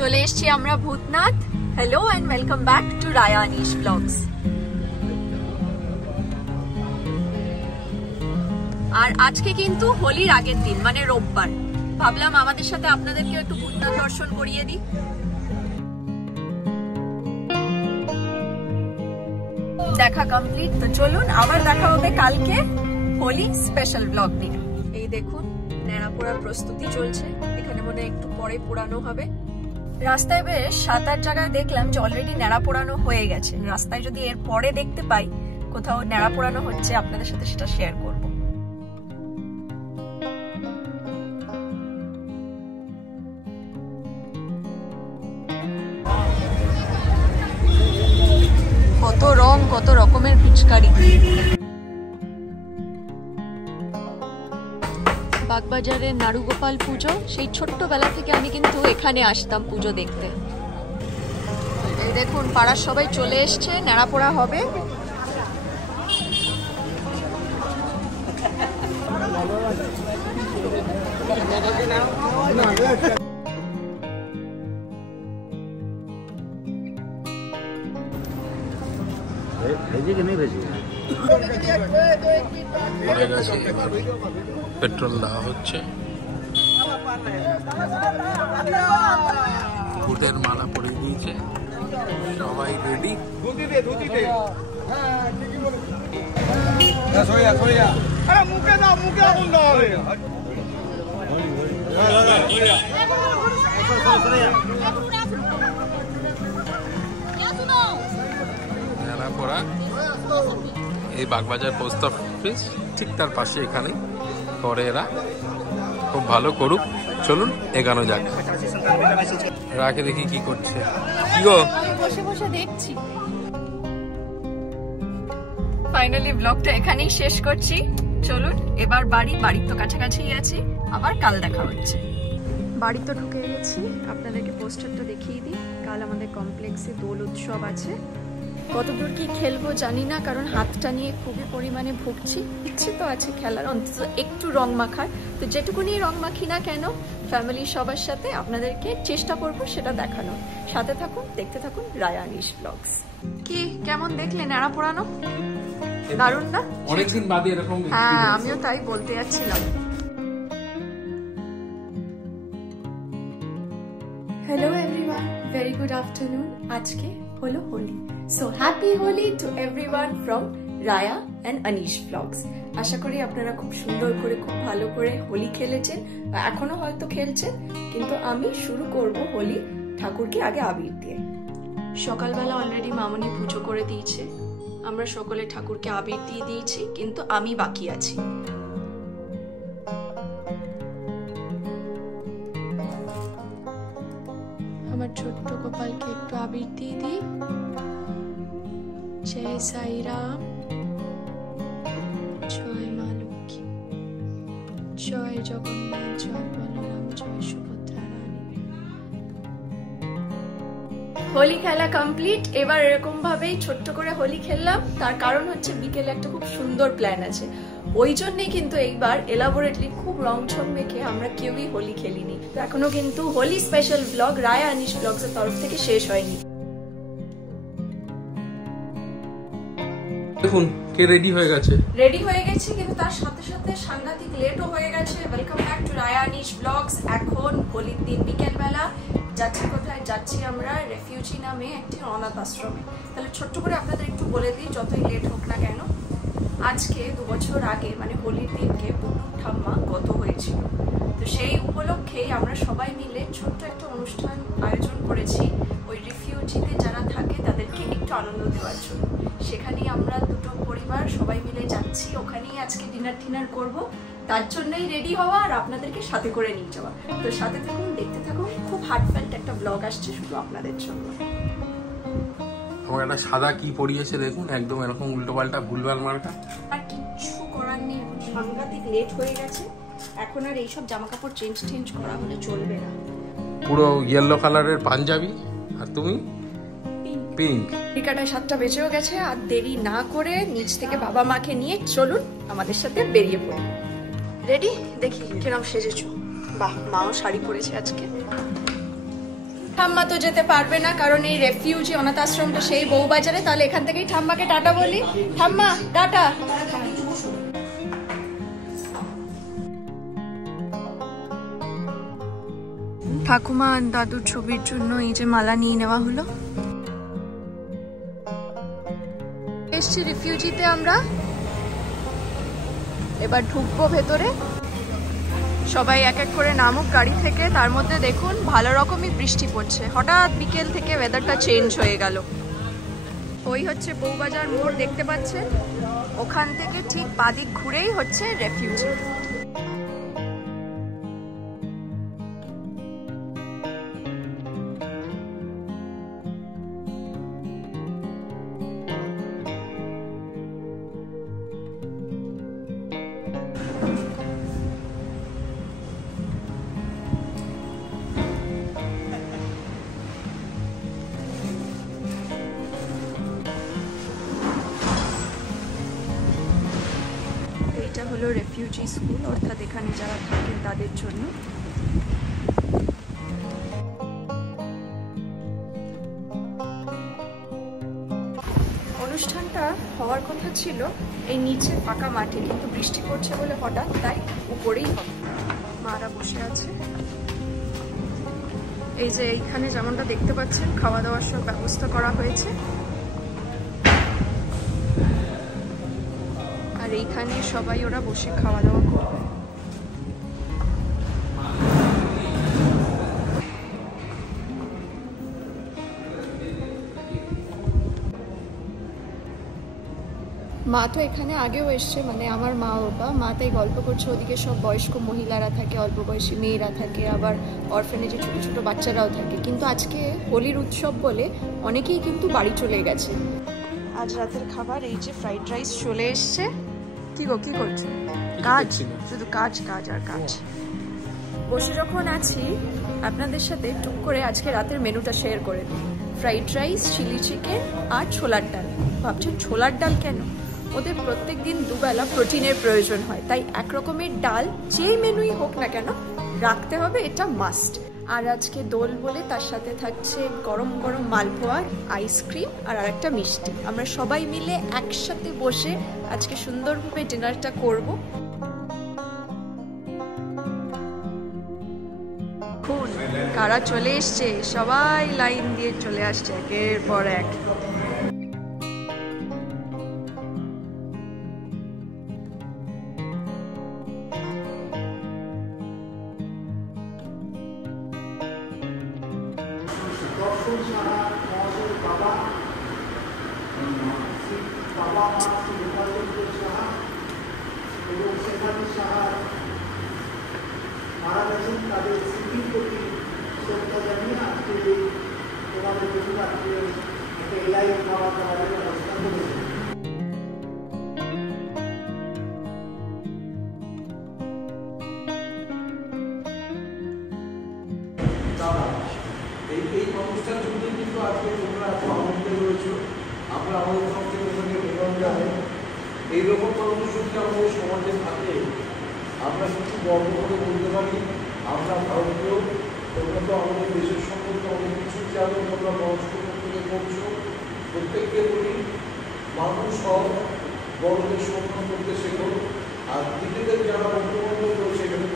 চলে এসেছি আমরা Bhootnath. Hello and welcome back to Raya Anish vlogs. আর আজকে কিন্তু হোলির আগের দিন, মানে রোববার। ভাবলাম আমাদের সাথে আপনাদেরকে একটু ভূতনাথ দর্শন করিয়ে দিই। দেখা কমপ্লিট, তো চলুন আবার দেখা হবে কালকে হোলি স্পেশাল ব্লগ নিয়ে। এই দেখুন ন্যাড়া পোড়ার প্রস্তুতি চলছে, এখানে মনে একটু পরে পোড়ানো হবে। রাস্তায় বেশ 7-8 জায়গায় দেখলাম যে অলরেডি ন্যাড়া পোড়ানো হয়ে গেছে। রাস্তায় যদি এর পরে দেখতে পাই কোথাও ন্যাড়া পোড়ানো হচ্ছে, আপনাদের সাথে সেটা শেয়ার করব। কত রং, কত রকমের পিচকারি। বাগবাজারের নাড়ুগোপাল পুজো, সেই ছোট্টবেলা থেকে আমি কিন্তু এখানে আসতাম পুজো দেখতে। এই দেখুন পাড়ার সবাই চলে এসছে, ন্যাড়া পোড়া হবে। পেট্রোল দেওয়া হচ্ছে, ভূতের মালা পরে দিয়েছে, সবাই রেডি। এই বাগবাজার পোস্ট অফিস ঠিক তার পাশে এখানে করে এরা, খুব ভালো করুক। চলুন এগানো যাক। রাখে দেখি কি করছে। কি গো? বসে বসে দেখছি। ফাইনালি ব্লগটা এখানেই শেষ করছি। চলুন এবার বাড়ির তো কাছাকাছিই আছি, আবার কাল দেখা হচ্ছে। বাড়ি তো ঢুকে গেছি, আপনাদেরকে পোস্টারটা দেখিয়ে দিই। কাল আমাদের কমপ্লেক্সে দোল উৎসব আছে। কতদূর কি খেলবো জানি না, কারণ হাতটা নিয়ে খুবই পরিমাণে ভুগছি। ইচ্ছে তো আছে খেলার, অন্তত একটু রং মাখার। তো যেটুকুনি রং মাখি না কেন, ফ্যামিলির সবার সাথে আপনাদেরকে চেষ্টা করব সেটা দেখানোর। সাথে থাকুন, দেখতে থাকুন রায়া আনিশ ব্লগস। কি কেমন দেখলেন ন্যাড়া পোড়ানো? দারুণ না? অনেকদিন বাদে এরকম। হ্যাঁ, আমিও তাই বলতে যাচ্ছিলাম। Hello everyone, very good afternoon. আজকে হলো Holi, so happy Holi to everyone from Raya and Anish vlogs. আশা করি আপনারা খুব সুন্দর করে, খুব ভালো করে হোলি খেলেছেন, এখনো হয়তো খেলছেন। কিন্তু আমি শুরু করব হোলি ঠাকুরকে আগে আবির দিয়ে। সকালবেলা অলরেডি মামনি পুজো করে দিয়েছে, আমরা সকলে ঠাকুরকে আবির দিয়ে দিয়েছি, কিন্তু আমি বাকি আছি। আমার ছোট্ট গোপালকে একটু আবির দিয়ে দিই। জয় সাই রাম, জয় মা লক্ষ্মী, জয় জগন্নাথ, জয় বলরাম, জয় সুভদ্রা রানী। হোলি খেলা কমপ্লিট। এবার এরকম ভাবেই ছোট্ট করে হোলি খেললাম। তার কারণ হচ্ছে বিকেলে একটা খুব সুন্দর প্ল্যান আছে, ওই জন্যই কিন্তু এইবার এলাবোরেটলি খুব রংছং মেখে আমরা কেউই হোলি খেলিনি। তো এখনো কিন্তু Holi special vlog Raya Anish vlogs এর তরফ থেকে শেষ হয়নি। দেখুন কে রেডি হয়ে গেছে। কিন্তু তার সাথে সাথে সাংঘাতিক লেটও হয়ে গেছে। Welcome back to Raya Anish vlogs. এখন হোলির দিন বিকেল বেলা যাচ্ছি। কোথায় যাচ্ছি? আমরা রেফিউজি নামে একটি অনাথ আশ্রমে। তাহলে ছোট্ট করে আপনাদের একটু বলে দিই, যতই লেট হোক না কেন। আজকে 2 বছর আগে, মানে হোলির দিনকে বুটুর ঠাম্মা গত হয়েছিল। তো সেই উপলক্ষেই আমরা সবাই মিলে ছোট্ট একটা অনুষ্ঠান আয়োজন করেছি, ওই রিফিউজিতে যারা থাকে তাদেরকে একটু আনন্দ দেওয়ার জন্য। সেখানেই আমরা দুটো পরিবার সবাই মিলে যাচ্ছি, ওখানেই আজকে ডিনার করব। তার জন্যই রেডি হওয়া আর আপনাদেরকে সাথে করে নিয়ে যাওয়া। তো সাথে থাকুন, দেখতে থাকুন। খুব হার্টফেল্ট একটা ব্লগ আসছে শুধু আপনাদের জন্য। আমার একটা সাদা কি পরিয়েছে দেখুন, একদম এরকম উল্টো পাল্টা ভুলভাল মার্কা। আর কিচ্ছু করার নেই, সাংঘাতিক লেট হয়ে গেছে। এখন আর এইসব জামা কাপড় চেঞ্জ করা হলে চলবে না। পুরো ইয়েলো কালারের পাঞ্জাবি, আর তুমি পিঙ্ক। টিকাটায় 7টা বেজেও গেছে। আর দেরি না করে নিচ থেকে বাবা মাকে নিয়ে চলুন আমাদের সাথে বেরিয়ে পড়ি। রেডি? দেখি কিরম সেজেছো। বাহ, মাও শাড়ি পরেছে আজকে। ঠাম্মা তো যেতে পারবে না, কারণ এই রেফিউজি অনাথ আশ্রমটা সেই বউবাজারে। তাহলে এখান থেকেই ঠাম্মাকে টাটা বলি। ঠাম্মা টাটা। ঠাকুমা আর দাদুর ছবির জন্য এই যে মালা নিয়ে নেওয়া হলো। এসছি রিফিউজিতে আমরা, এবার ঢুকবো ভেতরে। সবাই এক এক করে নামুক গাড়ি থেকে। তার মধ্যে দেখুন ভালো রকমই বৃষ্টি পড়ছে, হঠাৎ বিকেল থেকে ওয়েদারটা চেঞ্জ হয়ে গেল। ওই হচ্ছে বউবাজার মোড় দেখতে পাচ্ছেন, ওখান থেকে ঠিক বাদিক ঘুরেই হচ্ছে রেফিউজি। এটা হলো রেফিউজি স্কুল, অর্থাৎ এখানে যারা থাকেন তাদের জন্য। অনুষ্ঠানটা হওয়ার কথা ছিল এই নিচে ফাঁকা মাঠে, কিন্তু বৃষ্টি পড়ছে বলে হঠাৎ তাই উপরেই হবে। মারা বসে আছে। এই যে এইখানে যেমনটা দেখতে পাচ্ছেন খাওয়া দাওয়ার সব ব্যবস্থা করা হয়েছে, আর এইখানে সবাই ওরা বসে খাওয়া দাওয়া করবে। মা তো এখানে আগেও এসছে, মানে আমার মা বাবা, মা তাই গল্প করছে। ওদিকে সব বয়স্ক মহিলারা থাকে, অল্প বয়সী মেয়েরা থাকে, আবার অরফেনেজে ছোট ছোট বাচ্চারাও থাকে। কিন্তু আজকে হোলির উৎসব বলে অনেকেই কিন্তু বাড়ি চলে গেছে। আজ রাতের খাবার এই যে ফ্রাইড রাইস চলে এসছে। কি গো, কি করছো? কাজ, শুধু কাজ কাজ আর কাজ। বসে যখন আছি আপনাদের সাথে টুক করে আজকে রাতের মেনুটা শেয়ার করে দিই। ফ্রাইড রাইস, চিলি চিকেন আর ছোলার ডাল। ভাবছেন ছোলার ডাল কেন? ওদের প্রত্যেক দিন দুবেলা প্রোটিনের প্রয়োজন হয়, তাই এক রকমের ডাল যেই মেনুই হোক না কেন রাখতে হবে, এটা মাস্ট। আর আজকে দোল বলে তার সাথে থাকছে গরম গরম মালপোয়া, আইসক্রিম আর আরেকটা মিষ্টি। আমরা সবাই মিলে একসাথে বসে আজকে সুন্দরভাবে ডিনারটা করব। কারা চলে এসছে, সবাই লাইন দিয়ে চলে আসছে একের পর এক। মারা গেছেন তাদের স্মৃতির প্রতি শ্রদ্ধা জানিয়ে আজকে তোমাদের প্রতি আজকে একটা এলাই খাওয়া দাওয়ার ব্যবস্থা করেছে। এই অনুষ্ঠান জন্য কিন্তু আজকে তোমরা এত আনন্দ রয়েছ। আমরা আমাদের তরফ থেকে তোমাকে নিবেদন জানাই, এইরকম কর্মসূচি আমাদের সমাজে থাকে আমরা কিন্তু গর্ব করে বলতে পারি আমরা ভারতীয়। তোমরা তো আমাদের দেশের সম্পর্কে অনেক কিছু জানো, তোমরা বয়স্ক থেকে করছো। প্রত্যেককে বলি মানুষ হও, বড়দের সম্মান করতে শেখো। আর নিজেদের যারা বন্ধুবান্ধব রয়েছে এখানে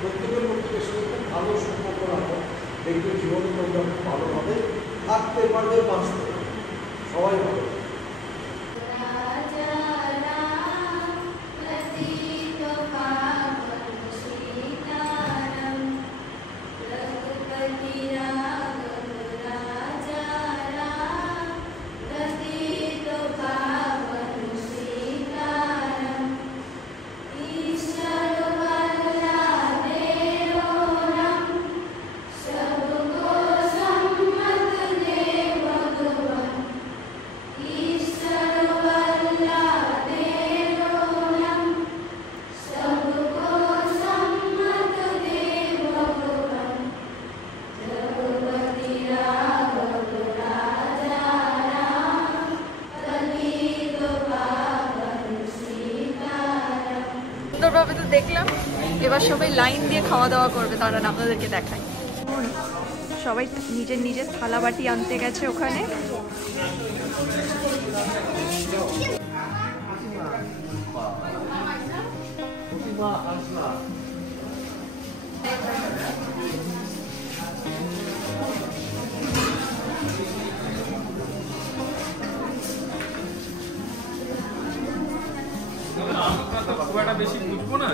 প্রত্যেকের মধ্যে সাথে খুব ভালো সম্পর্ক রাখো, দেখবে জীবনে তোমরা খুব ভালোভাবে থাকতে পারবে, বাঁচতে সবাই ভালো। সুন্দরভাবে তো দেখলাম, এবার সবাই লাইন দিয়ে খাওয়া দাওয়া করবে, তারা আপনাদেরকে দেখায়। সবাই নিজের নিজের থালা বাটি আনতে গেছে ওখানে। খুব একটা বেশি বুঝবো না।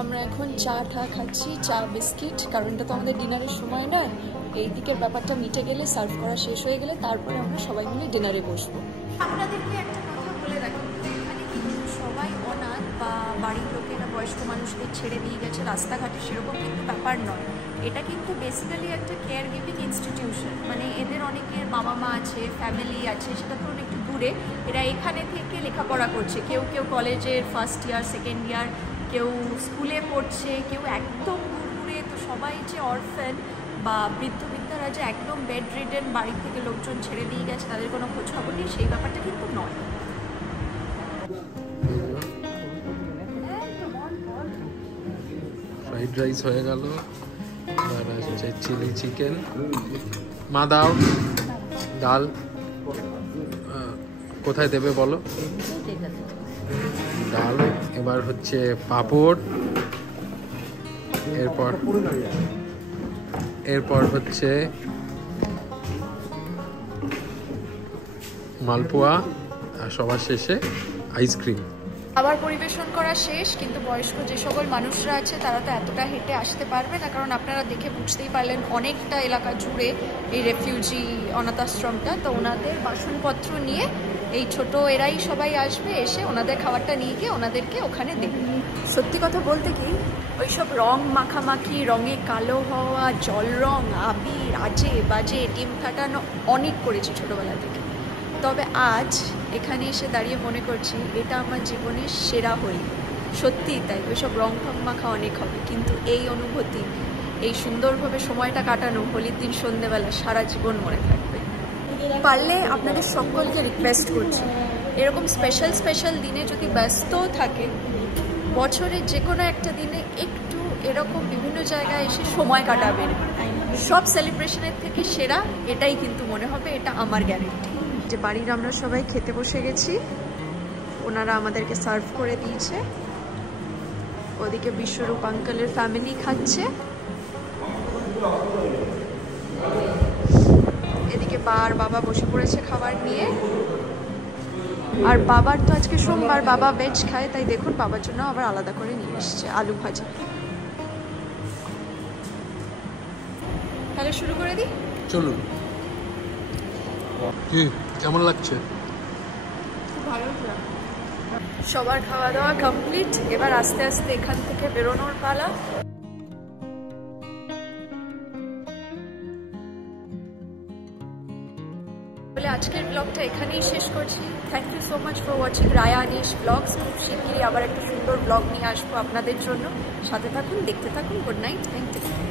আমরা এখন চা খাচ্ছি, চা বিস্কিট, কারণ এটা তো আমাদের ডিনারের সময় না। এই দিকের ব্যাপারটা মিটে গেলে, সার্ভ করা শেষ হয়ে গেলে তারপরে আমরা সবাই মিলে ডিনারে বসবো। আপনাদেরকে একটা কথা বলে রাখি, এখানে কিন্তু সবাই অনাথ বা বাড়ির লোকেরা বয়স্ক মানুষদের ছেড়ে দিয়ে গেছে রাস্তাঘাটে, সেরকম কিন্তু ব্যাপার নয়। এটা কিন্তু বেসিক্যালি একটা কেয়ার গিভিং ইনস্টিটিউশন। মানে এদের অনেকের বাবা মা আছে, ফ্যামিলি আছে, সেটা তো একটু দূরে। এরা এখানে থেকে লেখাপড়া করছে, কেউ কেউ কলেজের ফার্স্ট ইয়ার, সেকেন্ড ইয়ার, কেউ স্কুলে পড়ছে, কেউ একদম দূরে। তো সবাই যে অরফ্যান বা বৃদ্ধ বৃদ্ধারা যে একদম বেড রিডেন, বাড়ি থেকে লোকজন ছেড়ে দিয়ে গেছে, তাদের কোনো খোঁজ খবর নেই, সেই ব্যাপারটা কিন্তু নয়। ফ্রাইড রাইস হয়ে গেল, এবার আসছে চিলি চিকেন। মা দাও ডাল, কোথায় দেবে বলো? ডাল, এবার হচ্ছে পাঁপড়, এরপর হচ্ছে মালপোয়া, আর সবার শেষে আইসক্রিম। খাবার পরিবেশন করা শেষ, কিন্তু বয়স্ক যে সকল মানুষরা আছে তারা তো এতটা হেঁটে আসতে পারবে না, কারণ আপনারা দেখে বুঝতেই পারলেন অনেকটা এলাকা জুড়ে এই রেফিউজি অনাথ আশ্রমটা। তো ওনাদের বাসনপত্র নিয়ে এই ছোট এরাই সবাই আসবে, এসে ওনাদের খাবারটা নিয়ে গিয়ে ওনাদেরকে ওখানে দেবে। সত্যি কথা বলতে কি, ওইসব রং মাখামাখি, রঙে কালো হওয়া, জল রং, আবির, আজে বাজে, ডিম ফাটানো অনেক করেছি ছোটোবেলা থেকে। তবে আজ এখানে এসে দাঁড়িয়ে মনে করছি এটা আমার জীবনের সেরা হোলি। সত্যিই তাই, ওইসব রং ফং মাখা অনেক হবে, কিন্তু এই অনুভূতি, এই সুন্দরভাবে সময়টা কাটানো হোলির দিন সন্ধ্যেবেলা সারা জীবন মনে থাকবে। পারলে আপনাদের সকলকে রিকোয়েস্ট করছি, এরকম স্পেশাল দিনে যদি ব্যস্তও থাকে, বছরের যে কোনো একটা দিনে একটু এরকম বিভিন্ন জায়গায় এসে সময় কাটাবেন। সব সেলিব্রেশনের থেকে সেরা এটাই কিন্তু মনে হবে, এটা আমার গ্যারেন্টি। যে বাড়ির আমরা সবাই খেতে বসে গেছি, ওনারা আমাদেরকে সার্ভ করে দিয়েছে। ওদিকে বিশ্বরূপ আঙ্কেলের ফ্যামিলি খাচ্ছে, এদিকে বাবা বসে পড়েছে খাবার নিয়ে। আর বাবার তো আজকে সোমবার, বাবা ভেজ খায়, তাই দেখুন বাবার জন্য আবার আলাদা করে নিয়ে এসছে আলু ভাজা। তাহলে শুরু করে দিই, চলুন। কি কেমন লাগছে? সবার খাওয়া দাওয়া কমপ্লিট, এবার আস্তে আস্তে এখান থেকে বেরোনোর পালা। বলে আজকের ব্লগটা এখানেই শেষ করছি। Thank you so much for watching Raya Anish vlogs. খুব শিগগিরই আবার একটা সুন্দর ব্লগ নিয়ে আসবো আপনাদের জন্য, সাথে থাকুন, দেখতে থাকুন। Good night, thank you.